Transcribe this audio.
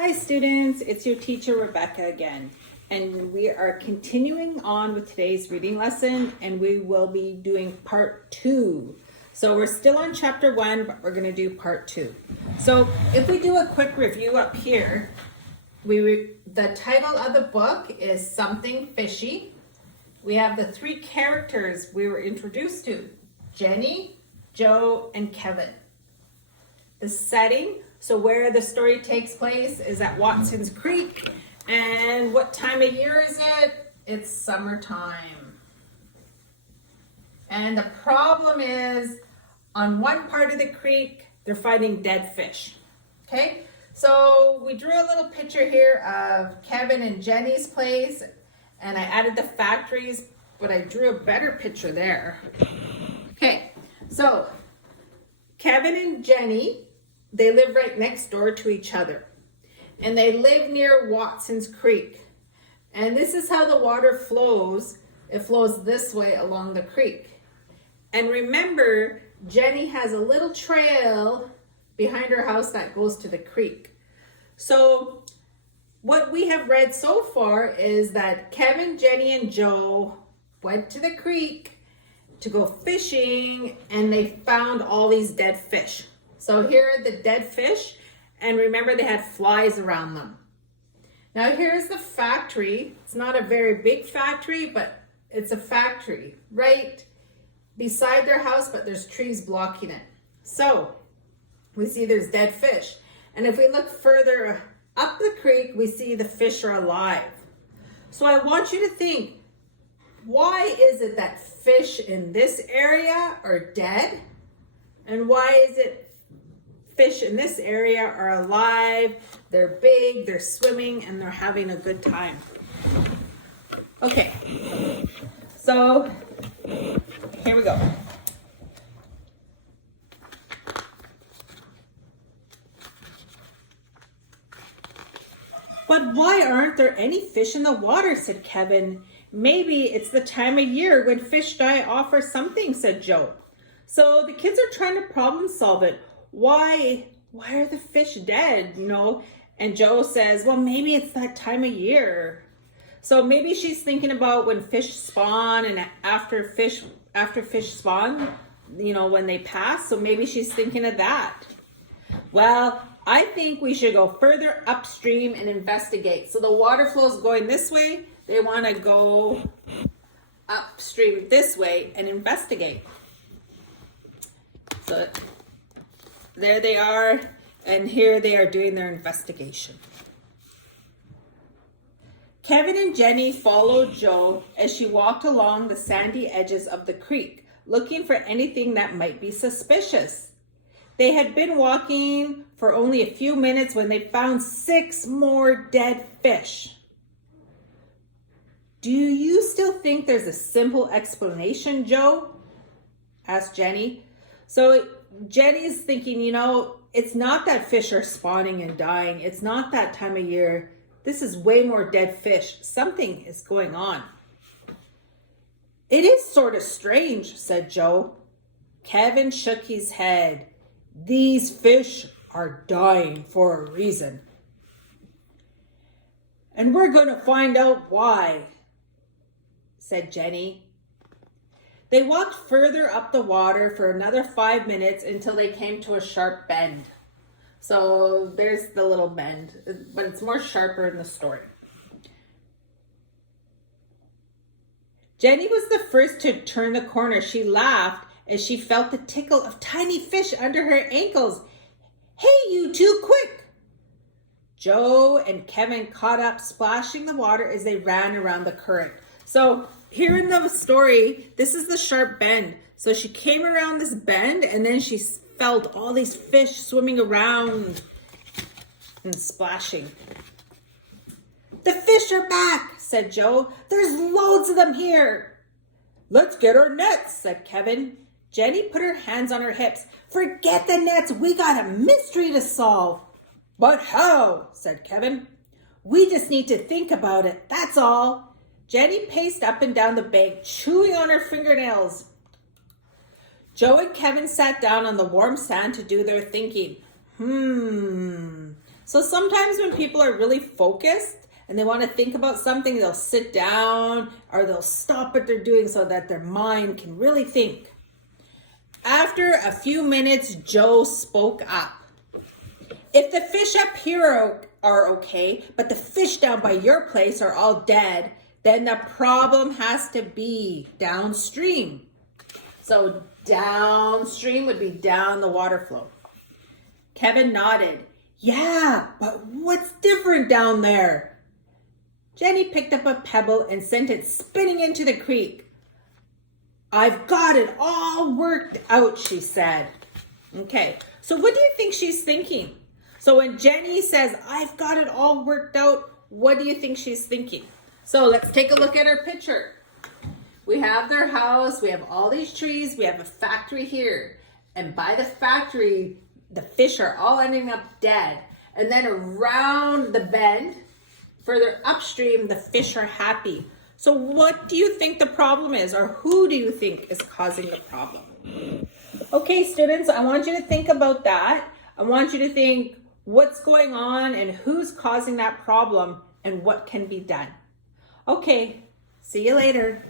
Hi students, it's your teacher Rebecca again, and we are continuing on with today's reading lesson, and we will be doing part 2. So we're still on chapter 1, but we're going to do part 2. So if we do a quick review up here, the title of the book is Something Fishy. We have the 3 characters we were introduced to: Jenny, Joe, and Kevin. The setting, so where the story takes place, is at Watson's Creek. And what time of year is it? It's summertime. And the problem is, on one part of the creek, they're finding dead fish. Okay, so we drew a little picture here of Kevin and Jenny's place, and I added the factories, but I drew a better picture there. Okay, so Kevin and Jenny, they live right next door to each other, and they live near Watson's Creek. And this is how the water flows. It flows this way along the creek. And remember, Jenny has a little trail behind her house that goes to the creek. So what we have read so far is that Kevin, Jenny, and Joe went to the creek to go fishing, and they found all these dead fish. So here are the dead fish, and remember they had flies around them. Now here's the factory. It's not a very big factory, but it's a factory right beside their house, but there's trees blocking it. So we see there's dead fish. And if we look further up the creek, we see the fish are alive. So I want you to think, why is it that fish in this area are dead? And why is it fish in this area are alive, they're big, they're swimming, and they're having a good time? Okay, so here we go. But why aren't there any fish in the water? Said Kevin. Maybe it's the time of year when fish die off or something, said Joe. So the kids are trying to problem solve it. Why are the fish dead, And Joe says, well, maybe it's that time of year. So maybe she's thinking about when fish spawn and after fish spawn, when they pass. So maybe she's thinking of that. Well, I think we should go further upstream and investigate. So the water flow is going this way. They want to go upstream this way and investigate. So there they are, and here they are doing their investigation. Kevin and Jenny followed Joe as she walked along the sandy edges of the creek, looking for anything that might be suspicious. They had been walking for only a few minutes when they found 6 more dead fish. Do you still think there's a simple explanation, Joe? Asked Jenny. So Jenny's thinking, it's not that fish are spawning and dying. It's not that time of year. This is way more dead fish. Something is going on. It is sort of strange, said Joe. Kevin shook his head. These fish are dying for a reason. And we're going to find out why, said Jenny. They walked further up the water for another 5 minutes until they came to a sharp bend. So there's the little bend, but it's more sharper in the story. Jenny was the first to turn the corner. She laughed as she felt the tickle of tiny fish under her ankles. Hey, you two, quick! Joe and Kevin caught up, splashing the water as they ran around the current. So here in the story, this is the sharp bend. So she came around this bend, and then she felt all these fish swimming around and splashing. The fish are back, said Joe. There's loads of them here. Let's get our nets, said Kevin. Jenny put her hands on her hips. Forget the nets. We got a mystery to solve. But how? Said Kevin. We just need to think about it. That's all. Jenny paced up and down the bank, chewing on her fingernails. Joe and Kevin sat down on the warm sand to do their thinking. So sometimes when people are really focused and they want to think about something, they'll sit down or they'll stop what they're doing so that their mind can really think. After a few minutes, Joe spoke up. If the fish up here are okay, but the fish down by your place are all dead, then the problem has to be downstream. So downstream would be down the water flow. Kevin nodded. Yeah, but what's different down there? Jenny picked up a pebble and sent it spinning into the creek. I've got it all worked out, she said. Okay, so what do you think she's thinking? So when Jenny says, I've got it all worked out, what do you think she's thinking? So let's take a look at her picture. We have their house, we have all these trees, we have a factory here. And by the factory, the fish are all ending up dead. And then around the bend, further upstream, the fish are happy. So what do you think the problem is, or who do you think is causing the problem? Okay, students, I want you to think about that. I want you to think what's going on and who's causing that problem and what can be done. Okay, see you later.